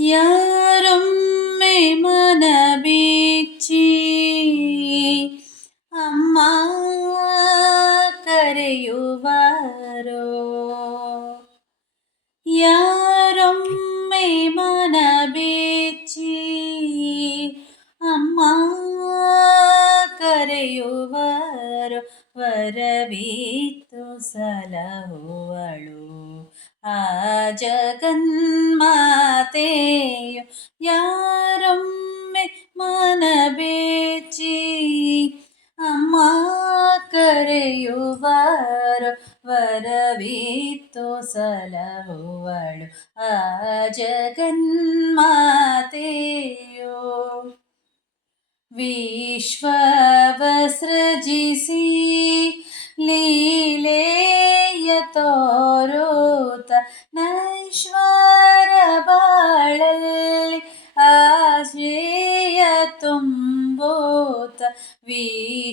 मे मन अम् अम्मा वो यु मे मनबेची अम्मा युवा वळु आ ಜಗನ್ಮಾತೆಯು ಯಾರೊಮ್ಮೆ येचि अमा करयु वर वरवितु सलो वळु अ जगन् माते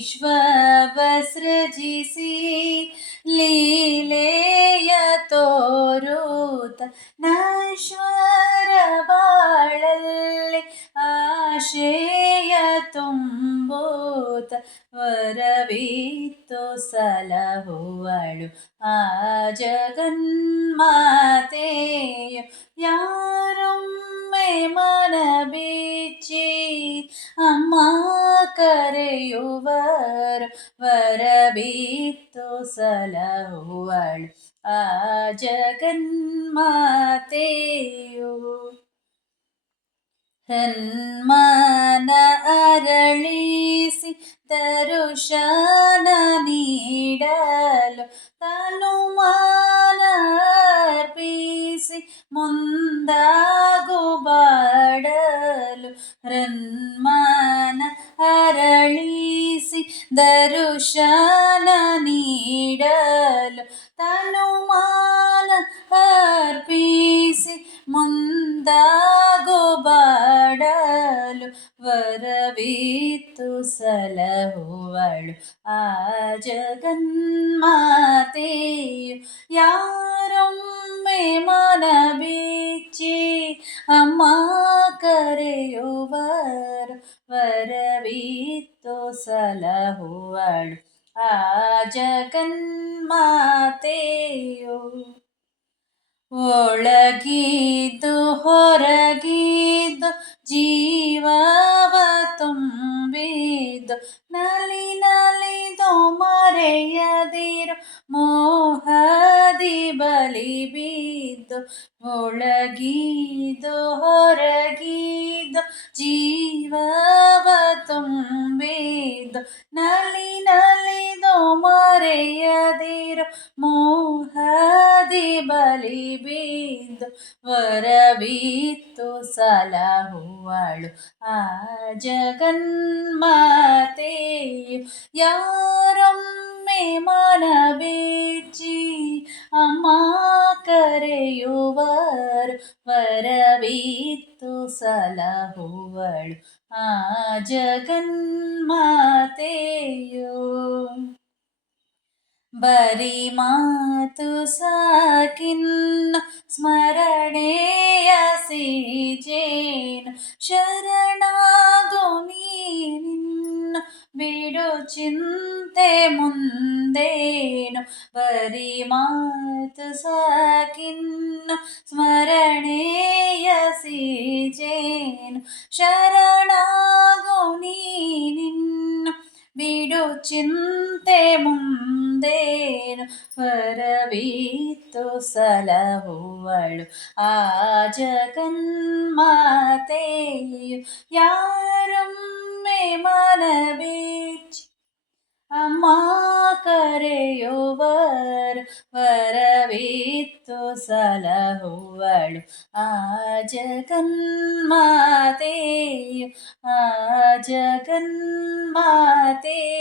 श्वभसृजि लीलेय तोरूत नश्वरबाळल्ले आशयतुम्भूत वरवितु सलहुवळु आ जगन्मा यारुं मे मे अम्म युवर वरबीतु सलवळ आ जगन् मातेयु हन्मान अरळिसि तरुष नीडल रन्मान हृन्मान अरळिसि नीडल। तनुमान अर्पीसि मुन्द गोबडलु वरबीतु सलहुवळु आ जगन्मा मे मनबि ಸಲಹುವಳು ಆ ಜಗನ್ ಮಾತೆಯು ಒಳಗೀತು ಹೊರಗೀದು ಜೀವ ತುಂಬಿದು ನಲಿ ನಲಿದು ಮರೆಯದಿರು ಮೋಹದಿ ಬಲಿ ಬಿದ್ದು ಒಳಗೀದು ಮೋಹದಿ ಬಲಿ मोहदि बलिबिन्दु ಸಲಹುವಳು ಆ आ ಯಾರೊಮ್ಮೆ ಮನ ಬೀಚಿ ಅಮ್ಮ ಕರೆಯುವರು करयवर लहोव आ जगन्मातेयो मातेयु बरी मातु सकिन् स्मरणेऽसि जेन् शरण चिन्ते मुन्देन परिमातु सखिन् स्मरणेऽसि चेन् शरणागुणिनिन् बिडुचिन्ते चिन्ते परवितु सलभुवणु आ जगन्मा यारम् मन बीच अम्मा करे वर वर विलहुवड अ जगन् माते आजगन माते